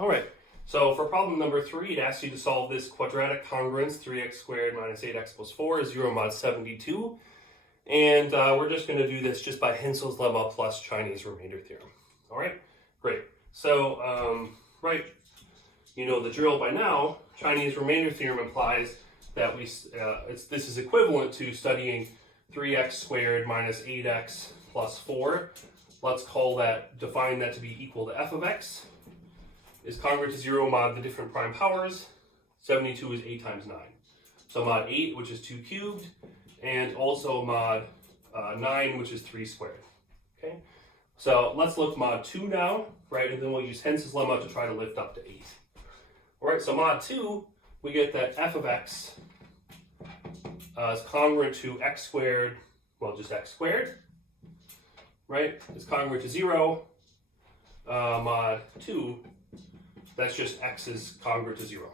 All right, so for problem number 3, it asks you to solve this quadratic congruence, 3x squared minus 8x plus 4 is 0 mod 72. And we're just going to do this just by Hensel's lemma plus Chinese remainder theorem. All right, great. So, you know the drill by now. Chinese remainder theorem implies that this is equivalent to studying 3x squared minus 8x plus 4. Let's define that to be equal to f of x is congruent to 0 mod the different prime powers. 72 is 8 times 9. So mod 8, which is 2 cubed, and also mod 9, which is 3 squared. Okay, so let's look mod 2 now, right? And then we'll use Hensel's lemma to try to lift up to 8. All right, so mod 2, we get that f of x is congruent to x squared, well, just x squared, right? It's congruent to 0. Mod 2, that's just x is congruent to 0.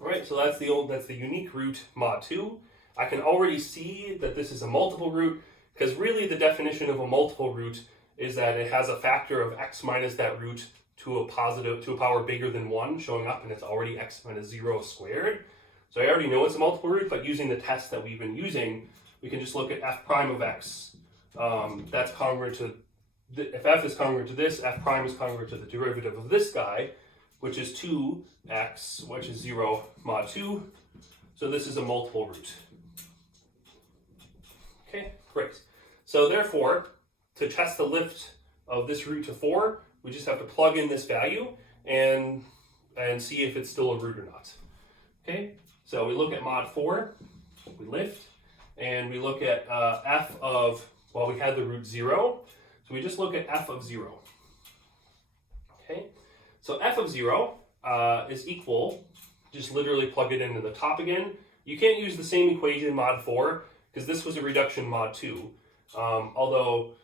All right, so that's the unique root mod 2. I can already see that this is a multiple root, because really the definition of a multiple root is that it has a factor of x minus that root to a power bigger than 1 showing up, and it's already x minus 0 squared. So I already know it's a multiple root, but using the test that we've been using, we can just look at f prime of x. That's congruent to, if f is congruent to this, f prime is congruent to the derivative of this guy, which is 2x, which is 0 mod 2. So this is a multiple root. Okay, great. So therefore, to test the lift of this root to 4, we just have to plug in this value and see if it's still a root or not. Okay, so we look at mod 4, we lift, and we look at f of, well, we had the root 0, so we just look at f of 0. Okay, so f of 0 is equal, just literally plug it into the top again. You can't use the same equation mod 4, because this was a reduction mod 2, although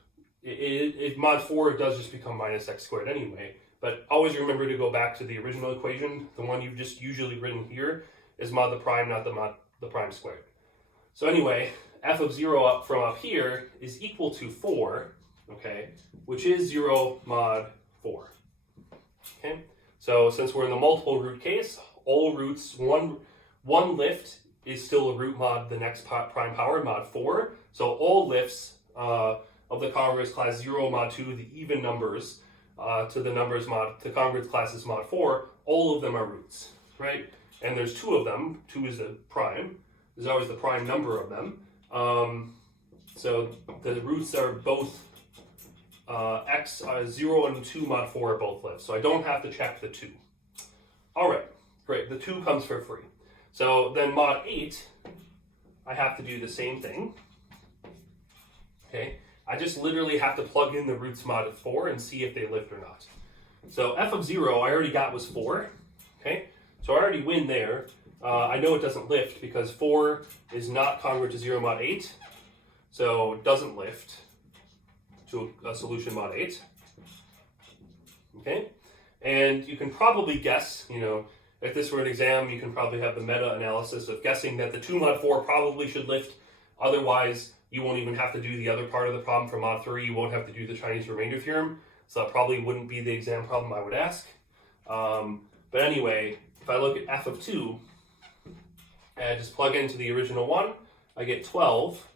mod 4 does just become minus x squared anyway. But always remember to go back to the original equation. The one you've just usually written here is mod the prime, not the prime squared. So anyway, f of 0 from up here is equal to 4, okay, which is 0 mod 4. Okay, so since we're in the multiple root case, all roots, one lift is still a root mod the next prime power, mod 4. So all lifts of the congruence class 0 mod 2, the even numbers to the numbers mod, the congruence class is mod 4, all of them are roots, right? And there's 2 of them. 2 is the prime. There's always the prime number of them. So the roots are both x 0 and 2 mod 4 are both lifts. So I don't have to check the 2. All right, great. The 2 comes for free. So then mod 8, I have to do the same thing. Okay, I just literally have to plug in the roots mod 4 and see if they lift or not. So f of 0 I already got was 4. Okay, so I already win there. I know it doesn't lift because 4 is not congruent to 0 mod 8. So it doesn't lift to a solution mod 8. Okay, and you can probably guess, you know, if this were an exam, you can probably have the meta-analysis of guessing that the 2 mod 4 probably should lift. Otherwise, you won't even have to do the other part of the problem for mod 3. You won't have to do the Chinese remainder theorem. So that probably wouldn't be the exam problem I would ask. But anyway, if I look at f of 2, and I just plug into the original one, I get 12.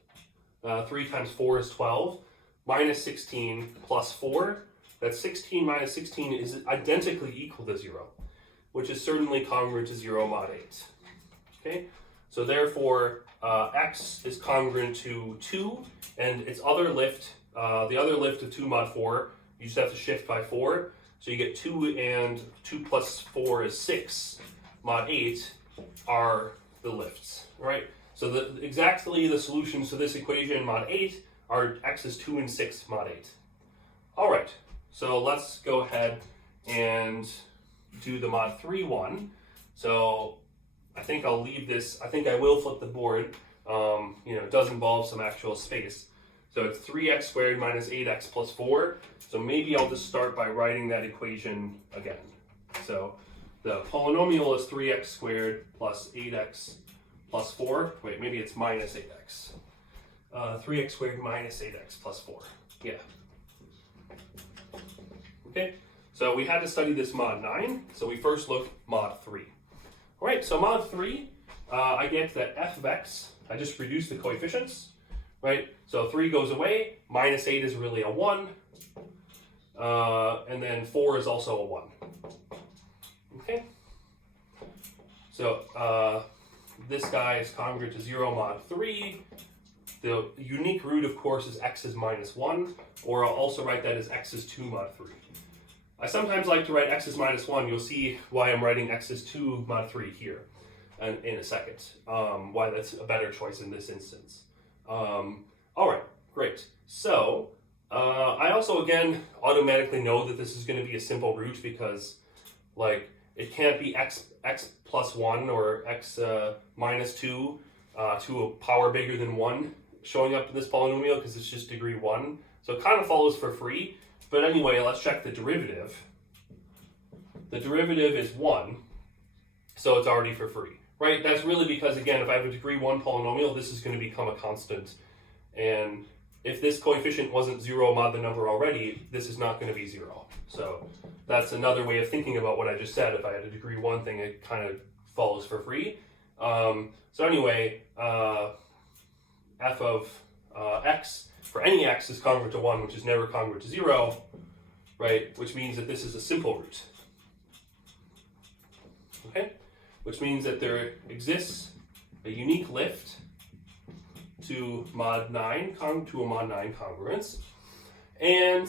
3 times 4 is 12. Minus 16 plus 4. That's 16 minus 16 is identically equal to 0. Which is certainly congruent to 0 mod 8. Okay, so therefore x is congruent to 2, and its other lift, the other lift of 2 mod 4, you just have to shift by 4. So you get 2, and 2 plus 4 is 6. Mod 8 are the lifts, right? So exactly the solutions to this equation, mod 8, are x is 2 and 6 mod 8. All right, so let's go ahead and do the mod 3 one. So I think I'll leave this, I think I will flip the board. You know, it does involve some actual space. So it's 3x squared minus 8x plus 4. So maybe I'll just start by writing that equation again. So the polynomial is 3x squared plus 8x plus 4. Wait, maybe it's minus 8x. 3x squared minus 8x plus 4. Yeah. Okay, So we had to study this mod 9, so we first looked mod 3. All right, so mod 3, I get that f of x, I just reduce the coefficients, right? So 3 goes away, minus 8 is really a 1, and then 4 is also a 1. Okay? So this guy is congruent to 0 mod 3. The unique root, of course, is x is minus 1, or I'll also write that as x is 2 mod 3. I sometimes like to write x is minus 1. You'll see why I'm writing x is 2 mod 3 here in a second, why that's a better choice in this instance. All right, great. So I also, again, automatically know that this is going to be a simple root because, like, it can't be x plus 1 or x minus 2 to a power bigger than 1 showing up in this polynomial because it's just degree 1. So it kind of follows for free. But anyway, let's check the derivative. The derivative is 1, so it's already for free, right? That's really because, again, if I have a degree 1 polynomial, this is going to become a constant. And if this coefficient wasn't 0 mod the number already, this is not going to be 0. So that's another way of thinking about what I just said. If I had a degree 1 thing, it kind of follows for free. So anyway, f of x for any x is congruent to 1, which is never congruent to 0, right? Which means that this is a simple root. Okay? Which means that there exists a unique lift to mod 9, to a mod 9 congruence. And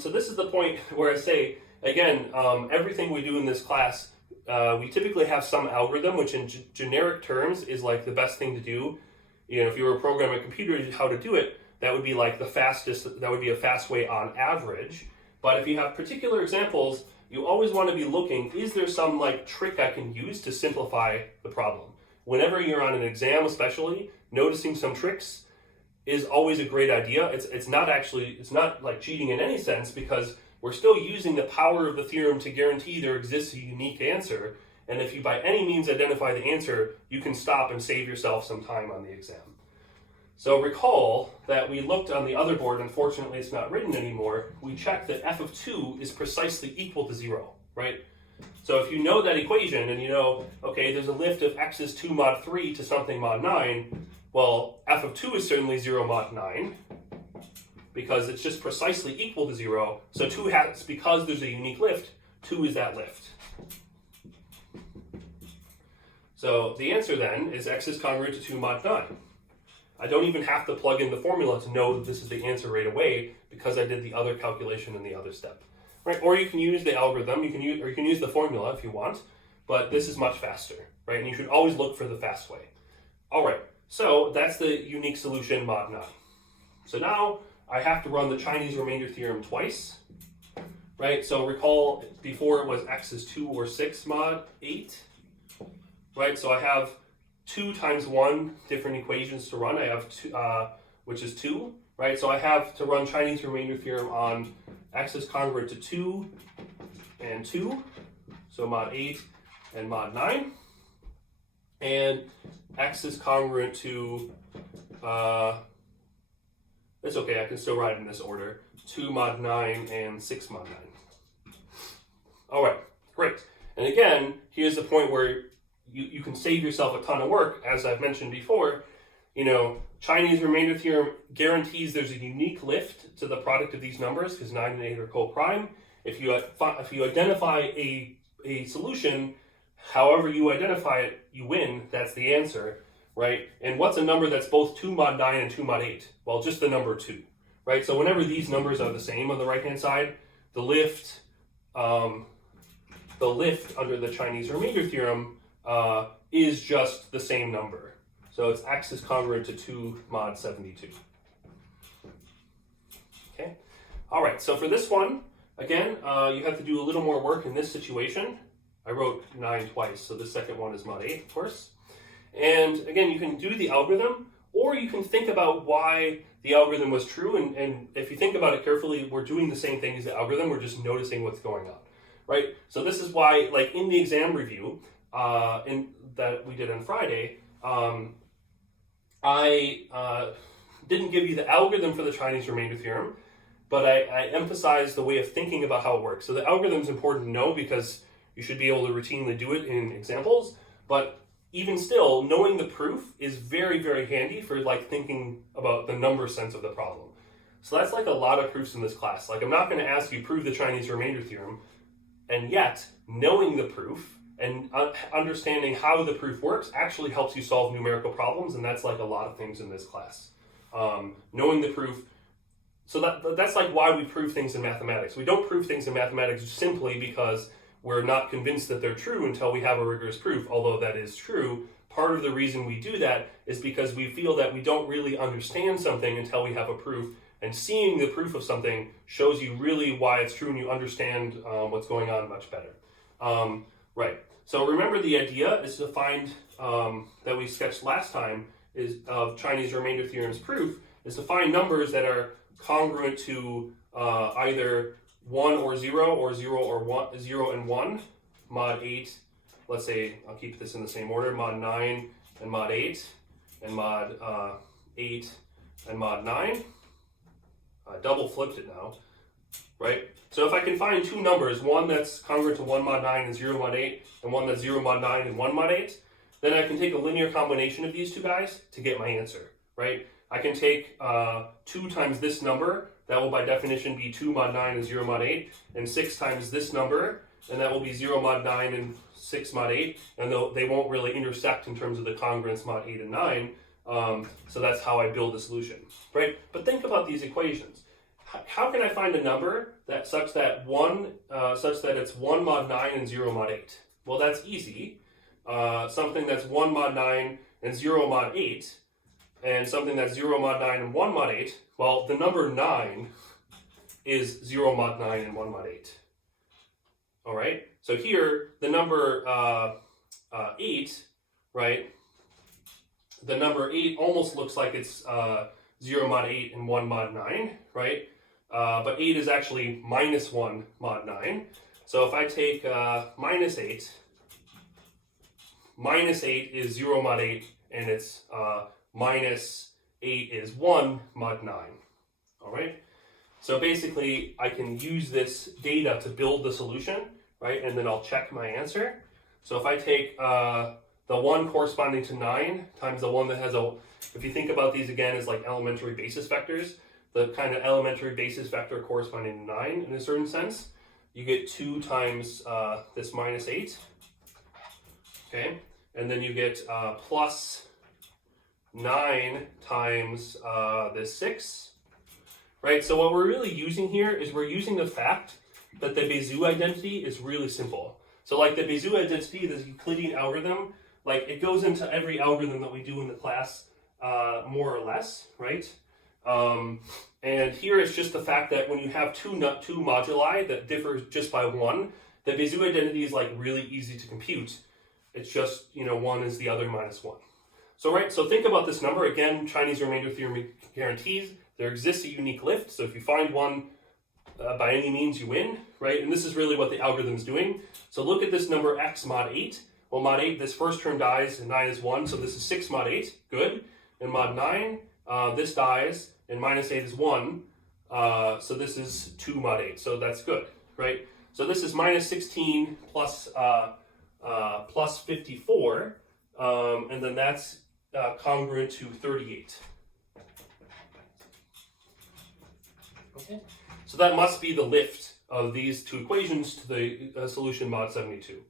so this is the point where I say, again, everything we do in this class, we typically have some algorithm, which in generic terms is like the best thing to do. You know, if you were programming a computer, how to do it, that would be like the fastest, that would be a fast way on average. But if you have particular examples, you always want to be looking, is there some like trick I can use to simplify the problem? Whenever you're on an exam especially, noticing some tricks is always a great idea. It's not like cheating in any sense because we're still using the power of the theorem to guarantee there exists a unique answer. And if you by any means identify the answer, you can stop and save yourself some time on the exam. So recall that we looked on the other board, unfortunately it's not written anymore, we checked that f of 2 is precisely equal to 0, right? So if you know that equation and you know, okay, there's a lift of x is 2 mod 3 to something mod 9, well, f of 2 is certainly 0 mod 9, because it's just precisely equal to 0, so 2 has, because there's a unique lift, 2 is that lift. So the answer then is x is congruent to 2 mod 9. I don't even have to plug in the formula to know that this is the answer right away because I did the other calculation in the other step. Right? Or you can use the algorithm, you can use the formula if you want, but this is much faster, right? And you should always look for the fast way. All right, so that's the unique solution mod 9. So now I have to run the Chinese remainder theorem twice, right? So recall before it was x is 2 or 6 mod 8, right? So I have 2 times 1 different equations to run. I have 2, which is 2, right? So I have to run Chinese remainder theorem on x is congruent to 2 and 2, so mod 8 and mod 9. And x is congruent to, it's okay, I can still write in this order, 2 mod 9 and 6 mod 9. All right, great. And again, here's the point where you can save yourself a ton of work. As I've mentioned before, you know, Chinese remainder theorem guarantees there's a unique lift to the product of these numbers because 9 and 8 are co-prime. If you identify a solution, however you identify it, you win. That's the answer, right? And what's a number that's both 2 mod 9 and 2 mod 8? Well, just the number 2, right? So whenever these numbers are the same on the right-hand side, the lift under the Chinese remainder theorem is just the same number. So it's x is congruent to 2 mod 72. Okay. All right, so for this one, again, you have to do a little more work in this situation. I wrote 9 twice, so the second one is mod 8, of course. And again, you can do the algorithm, or you can think about why the algorithm was true. And if you think about it carefully, we're doing the same thing as the algorithm, we're just noticing what's going on, right? So this is why, like in the exam review that we did on Friday, I didn't give you the algorithm for the Chinese remainder theorem. but I emphasize the way of thinking about how it works. So the algorithm is important to know because you should be able to routinely do it in examples, but even still, knowing the proof is very, very handy for like thinking about the number sense of the problem. So that's like a lot of proofs in this class. Like I'm not going to ask you prove the Chinese remainder theorem, and yet knowing the proof and understanding how the proof works actually helps you solve numerical problems, and that's like a lot of things in this class. Knowing the proof, so that's like why we prove things in mathematics. We don't prove things in mathematics simply because we're not convinced that they're true until we have a rigorous proof, although that is true. Part of the reason we do that is because we feel that we don't really understand something until we have a proof, and seeing the proof of something shows you really why it's true and you understand what's going on much better. Right. So remember, the idea is to find, that we sketched last time, is of Chinese remainder theorem's proof, is to find numbers that are congruent to either 1 or 0, or 0 or 1, 0 and 1, mod 8, let's say, I'll keep this in the same order, mod 9 and mod 8, and mod 8 and mod 9. Double flipped it now, right? So if I can find two numbers, one that's congruent to 1 mod 9 and 0 mod 8, and one that's 0 mod 9 and 1 mod 8, then I can take a linear combination of these two guys to get my answer, right? I can take 2 times this number, that will by definition be 2 mod 9 and 0 mod 8, and 6 times this number, and that will be 0 mod 9 and 6 mod 8, and though they won't really intersect in terms of the congruence mod 8 and 9, so that's how I build the solution, right? But think about these equations. How can I find a number that such that it's 1 mod 9 and 0 mod 8? Well, that's easy. Something that's 1 mod 9 and 0 mod 8, and something that's 0 mod 9 and 1 mod 8, well, the number 9 is 0 mod 9 and 1 mod 8. All right? So here, the number 8, right? The number 8 almost looks like it's 0 mod 8 and 1 mod 9, right? But 8 is actually minus 1 mod 9. So if I take minus 8 is 0 mod 8, and it's minus 8 is 1 mod 9. All right? So basically, I can use this data to build the solution, right? And then I'll check my answer. So if I take the 1 corresponding to 9 times the one that has a, if you think about these again as like elementary basis vectors, the kind of elementary basis vector corresponding to 9 in a certain sense, you get 2 times this minus 8, okay? And then you get plus 9 times this 6, right? So what we're really using here is we're using the fact that the Bézier identity is really simple. So like the Bézier identity, this Euclidean algorithm, like it goes into every algorithm that we do in the class more or less, right? And here it's just the fact that when you have two moduli that differ just by 1, the Bézier identity is like really easy to compute. It's just, 1 is the other minus 1. So, right, so think about this number. Again, Chinese remainder theorem guarantees there exists a unique lift. So if you find one by any means, you win, right? And this is really what the algorithm is doing. So look at this number x mod 8. Well, mod 8, this first term dies, and 9 is 1. So this is 6 mod 8, good. And mod 9, this dies, and minus 8 is 1. So this is 2 mod 8. So that's good, right? So this is minus 16 plus 54. And then that's congruent to 38. Okay, so that must be the lift of these two equations to the solution mod 72.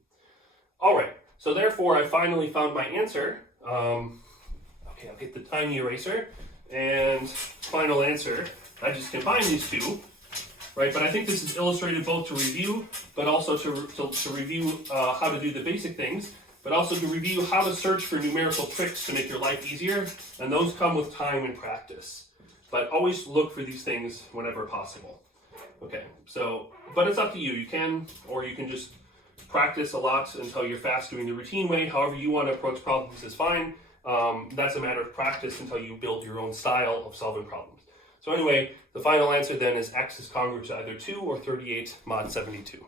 All right, so therefore I finally found my answer. Okay, I'll get the tiny eraser, and final answer. I just combine these two, right? But I think this is illustrated both to review, but also to review how to do the basic things, but also to review how to search for numerical tricks to make your life easier, and those come with time and practice. But always look for these things whenever possible. Okay, so, but it's up to you. You can just practice a lot until you're fast doing the routine way. However you want to approach problems is fine. That's a matter of practice until you build your own style of solving problems. So anyway, the final answer then is x is congruent to either 2 or 38 mod 72.